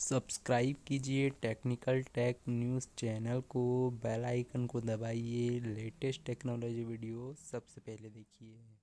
Subscribe कीजिए technical tech news channel को, bell icon को दबाइए, लेटेस्ट टेक्नोलॉजी वीडियो सबसे पहले देखिए।